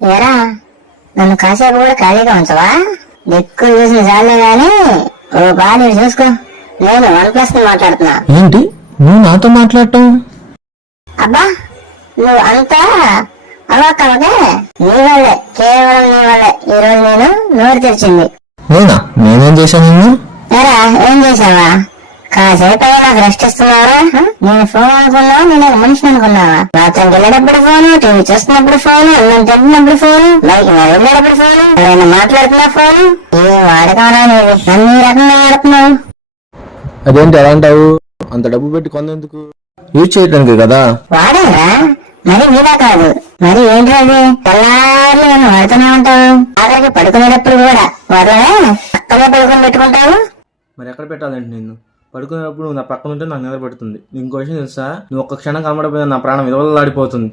ఏరా, నన్ను కాసేపు కూడా ఖాళీగా ఉంచవా? దిక్కులు చూసిన చాలే గాని ఓ బాగా చూసుకో. నేను OnePlus ని మాట్లాడుతున్నా. ఏంటి నువ్వు నాతో మాట్లాడటం? అబ్బా, నువ్వు అంతా అవ్వకవగే. నీ వల్లే, కేవలం నీ వల్లే ఈ రోజు నేను నోరు తెరిచింది. నేనేం చేశాను నిన్ను? ఏరా, ఏం చేసావా? కాసేపు నాకు రెస్ట్ ఇస్తున్నావా? నేను ఫోన్ అనుకున్నావా? నేను ఒక మనిషిని అనుకున్నావా? బాత్రూమ్కి వెళ్ళేటప్పుడు ఫోను, టీవీ చూస్తున్నప్పుడు ఫోను, అన్నం తింటున్నప్పుడు ఫోను, బయటికి వెళ్ళేటప్పుడు ఫోను, ఎవరైనా మాట్లాడుతున్నా ఫోను. ఏ వాడకమరా నువ్వు? నన్ను ఈ రకంగా వాడుతున్నావు. అదేంటి ఎలా అంటావు? అంత డబ్బు పెట్టి కొందెందుకు? యూజ్ చేయడానికి కదా. వాడేరా, మరి మీదా కాదు. మరి ఏంటి అది? తెల్లారులు నన్ను వాడుతూనే ఉంటావు. ఆఖరికి పడుకునేటప్పుడు కూడా వాడలే పక్కనే పడుకొని పెట్టుకుంటావు. మరి ఎక్కడ పెట్టాలంటే నిన్ను పడుకునేటప్పుడు నువ్వు నా పక్కన ఉంటే నాకు నిద్ర పెడుతుంది. ఇంకో విషయం తెలుసా, నువ్వు ఒక్క క్షణం కనబడిపోయినా నా ప్రాణం విలువలాడిపోతుంది.